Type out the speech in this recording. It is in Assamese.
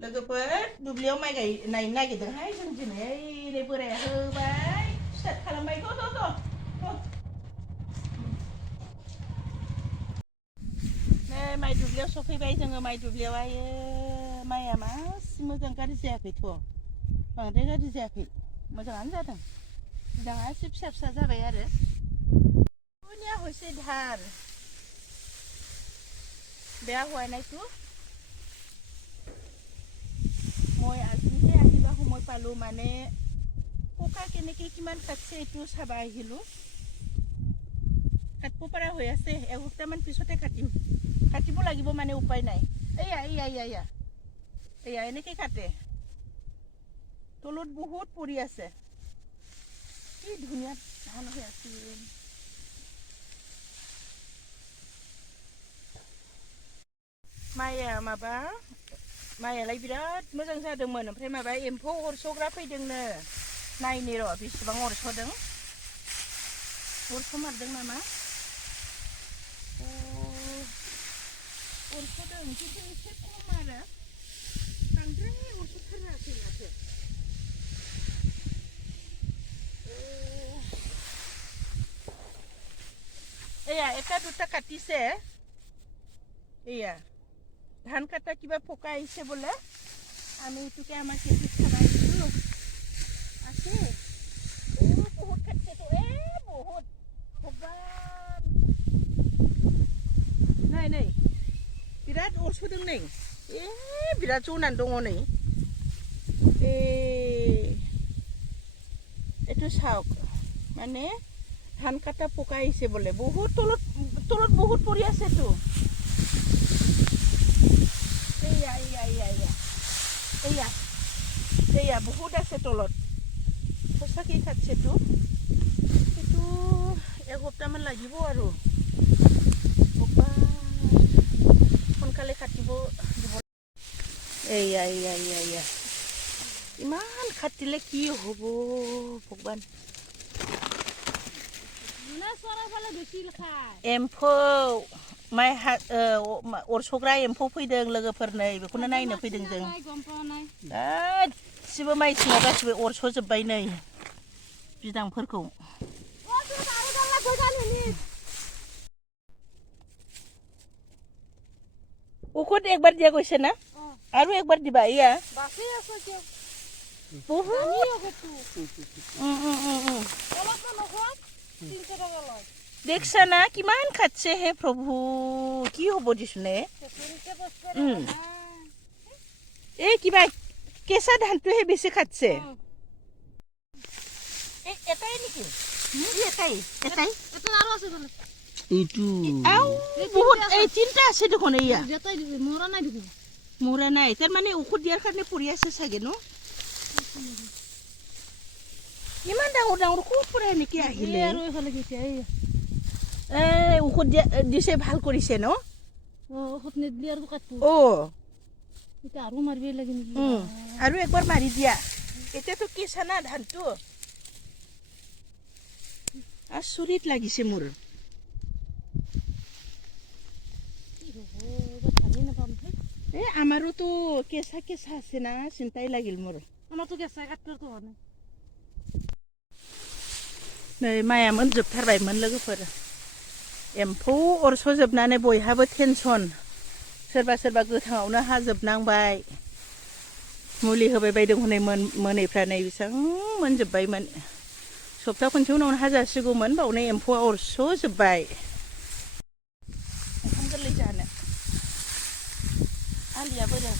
लोगोफोर दुब्लियाव माइ गायनायनो नागिरदोंहाय जों दिनै नै बोराया होबाय स्टार्ट खालामबाय नै माइ दुब्लियाव सफैबाय जोङो माइ दुब्लियाव आयो माइया मासि मोजां गाज्रि जायाखैथ' बांद्राय गाज्रि जायाखै मोजाङानो जादों बिदाङा एसे फिसा फिसा जाबाय आरो दुनिया হৈছে ধার বেয়া হোৱা নাইতো মই আজিহে আহিবা সময় পালো মানে কোকা কেনেকৈ কিমান কাটছে এইটো চাবা আহিলোঁ কাটিব পৰা হৈ আছে এসপ্তাহমান পিছতে কাটিব লাগিব মানে উপায় নাই এয়া এনেকৈ কাটে তলত বহুত পৰি আছে কি ধুনীয়া ধান হৈ আছিল माइयालाय बिराद मोजां जादोंमोन ओमफ्राय माबा एम्फौ अरस'ग्रा फैदोंनो नायनि र' बेसेबां अरस'दों अरस'मारदों नामा अरस'दों खिन्थु एसे खम आरो बांद्राय अरस'थाराखै माथो এয়া এটা দুটা কাটিছে এয়া ধান কাটা কিবা পোকা আহিছে বোলে আমি এইটোকে আমাৰ খেতিত খাবাই দিলোঁ আছে বহুত কাটিছেতো বহুত ভগৱান नै बिराद अरस'दों नै बिराद जनानै दङ नै এইটো চাওক মানে ধান কাটা পোকা আহিছে বোলে বহুত তলত বহুত পৰি আছেতো এয়া বহুত আছে তলত সঁচাকৈ কাটছেতো সেইটো এসপ্তাহমান লাগিব আৰু সোনকালে কাটিব দিব এয়া ইমান কাটিলে কি হ'ব ভগৱান एम्फौ माइ अरस'ग्रा एम्फौ फैदों लोगोफोरनो बेखौनो नायनो फैदों जों गासिबो माइ सिङाव गासिबो अरस'जोब्बाय नै बिदांफोरखौ ঔষধ একবাৰ দিয়া গৈছে না আৰু একবাৰ দিবা এয়া দেখছা না কিমান খাটছে হে প্ৰভু কি হ'ব দিছোনে এই কিবা কেঁচা ধানটোহে বেছি খাটছে এটাই নেকি বহুত এই তিনিটা আছে দেখোন এয়া মৰা নাই তাৰমানে ঔষধ দিয়াৰ কাৰণে পৰি আছে চাগে ন ইমান ডাঙৰ খুব পৰে নেকি আহিলে আৰু এইফালে কেতিয়া ঔষধ দিছে ভাল কৰিছে ন ঔষধ নিদিলে আৰু কাটিব এতিয়া আৰু মাৰিব লাগে নেকি আৰু একবাৰ মাৰি দিয়া এতিয়াতো কেঁচা না ধানটো আচৰিত লাগিছে মোৰ আমাৰোতো কেঁচা আছে না চিন্তাই লাগিল মোৰ আমাৰতো কেঁচা কাটটো হোৱা নাই नै माइया मोनजोबथारबायमोन लोगोफोर एम्फौ अरस'जोबनानै बयहाबो टेनसन सोरबा गोथाङावनो हाजोबनांबाय मुलि होबाय बायदों हनै मोनैफ्रा नै बेसेबां मोनजोब्बायमोन सप्ता खनसे उनावनो हाजासिगौमोन बावनो एम्फौआ अरस'जोब्बाय ओंखाम गोरलै जानो आलिया बोरो